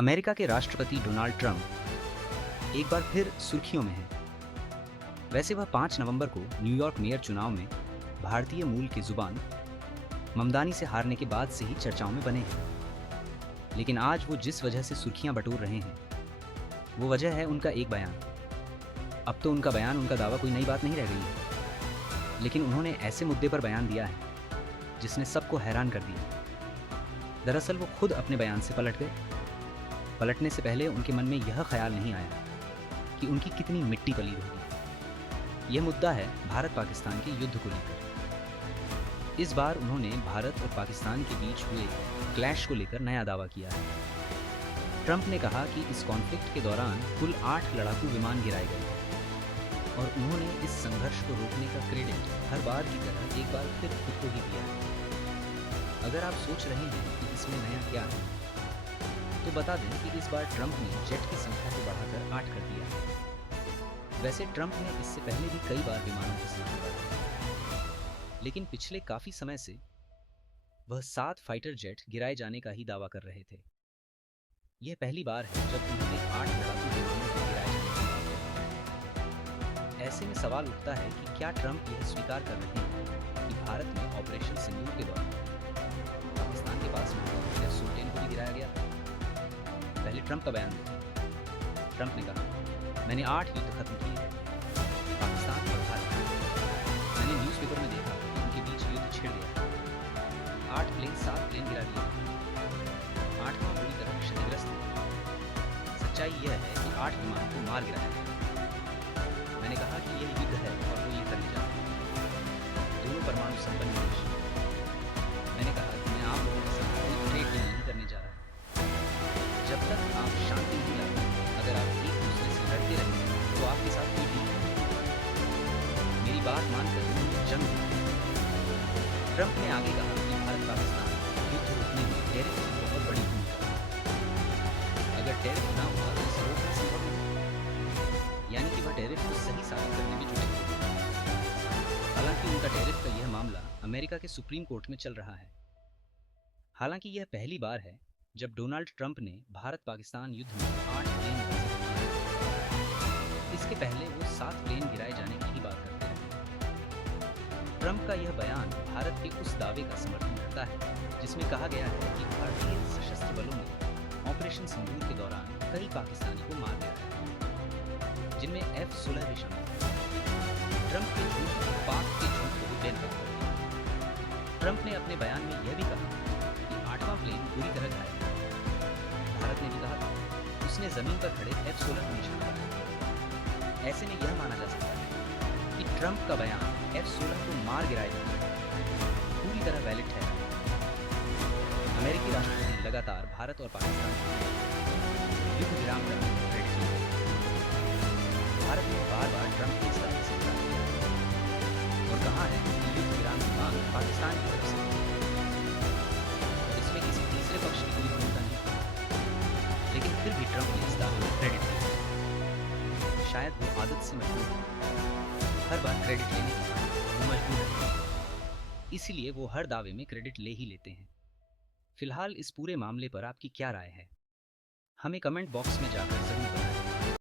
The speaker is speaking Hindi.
अमेरिका के राष्ट्रपति डोनाल्ड ट्रंप एक बार फिर सुर्खियों में हैं। वैसे वह 5 नवंबर को न्यूयॉर्क मेयर चुनाव में भारतीय मूल की जुबान ममदानी से हारने के बाद से ही चर्चाओं में बने हैं। लेकिन आज वो जिस वजह से सुर्खियां बटोर रहे हैं, वो वजह है उनका एक बयान। अब तो उनका बयान, उनका दावा कोई नई बात नहीं रह गई है, लेकिन उन्होंने ऐसे मुद्दे पर बयान दिया है जिसने सबको हैरान कर दिया। दरअसल वो खुद अपने बयान से पलट गए। पलटने से पहले उनके मन में यह ख्याल नहीं आया कि उनकी कितनी मिट्टी पली होगी। यह मुद्दा है भारत पाकिस्तान के युद्ध को लेकर। इस बार उन्होंने भारत और पाकिस्तान के बीच हुए क्लैश को लेकर नया दावा किया है। ट्रंप ने कहा कि इस कॉन्फ्लिक्ट के दौरान कुल 8 लड़ाकू विमान गिराए गए और उन्होंने इस संघर्ष को रोकने का क्रेडिट हर बार की तरह एक बार फिर खुद को ही दिया है। अगर आप सोच रहे हैं कि इसमें नया क्या है, तो बता दें कि इस बार ट्रंप ने जेट की संख्या को बढ़ाकर 8 कर दिया है। वैसे ट्रंप ने इससे पहले भी कई बार विमानों की संख्या बढ़ाई, लेकिन पिछले काफी समय से वह 7 फाइटर जेट गिराए जाने का ही दावा कर रहे थे। यह पहली बार है जब उन्होंने 8 लड़ाकू विमानों को गिराए जाने की बात की। ऐसे में सवाल उठता है कि क्या ट्रंप यह स्वीकार कर रहे हैं कि भारत में ऑपरेशन सिंदूर के दौरान पाकिस्तान के पास F-16 को भी गिराया गया था। पहले ट्रंप का बयान देखिए। ट्रंप ने कहा, मैंने 8 युद्ध खत्म किए, पाकिस्तान और भारत। मैंने न्यूज़पेपर में देखा कि उनके बीच युद्ध छिड़ गया। 8 प्लेन 7 प्लेन गिरा दिए, 8वां बुरी तरह क्षतिग्रस्त है। सच्चाई यह है कि 8 विमानों को मार गिराया गया। मैंने कहा कि यह युद्ध है और वो ये करने जा रहे हैं। दोनों परमाणु संपन्न देश। मैंने कहा कि मैं आप लोगों के साथ कोई ट्रेड डील नहीं करने जा रहा। जब तक आप शांति नहीं लाते, अगर आप एक दूसरे से लड़ते रहेंगे, तो आपके साथ कोई डील नहीं। मेरी बात मानकर जंग हो। ट्रंप ने आगे कहा कि भारत पाकिस्तान युद्ध रोकने में टैरिफ की बहुत बड़ी भूमिका है। अगर टैरिफ ना होता तो इसे रोकना संभव नहीं। यानी कि वह टैरिफ को सही साबित करने में जुटे हुए। हालांकि उनका टैरिफ का यह मामला अमेरिका के सुप्रीम कोर्ट में चल रहा है। हालांकि यह पहली बार है जब डोनाल्ड ट्रंप ने भारत पाकिस्तान युद्ध में 8 प्लेन का जिक्र किया। इसके पहले वो 7 प्लेन गिराए जाने की ही बात करते रहे। ट्रंप का यह बयान भारत के उस दावे का समर्थन करता है जिसमें कहा गया है कि भारतीय सशस्त्र बलों ने ऑपरेशन सिंदूर के दौरान कई पाकिस्तानी को मार गिराया, जिनमें F-16 भी शामिल थे। ट्रंप के झूठ ने पाक के झूठ को भी बेनकाब कर दिया। ट्रंप ने अपने बयान में यह भी कहा कि 8वां प्लेन पूरी तरह घायल। भारत ने भी कहा था उसने जमीन पर खड़े F-16 को निशाना बनाया। ऐसे में यह माना जा सकता है कि ट्रंप का बयान F-16 को मार गिराए जाने पूरी तरह वैलिड है। अमेरिकी राष्ट्रपति लगातार भारत और पाकिस्तान के युद्ध विराम का क्रेडिट दिया। भारत ने बार-बार ट्रंप के इस दावे से इनकार किया और कहा है कि युद्ध विराम की मांग पाकिस्तान की तरफ से इसमें किसी तीसरे पक्ष की कोई भूमिका नहीं। लेकिन फिर भी ट्रंप ने इस दावे में क्रेडिट दिया। शायद वो आदत से मजबूर है, हर बार क्रेडिट लेने की वो मजबूर है, इसीलिए वो हर दावे में क्रेडिट ले ही लेते हैं। फिलहाल इस पूरे मामले पर आपकी क्या राय है? हमें कमेंट बॉक्स में जाकर जरूर बताएं।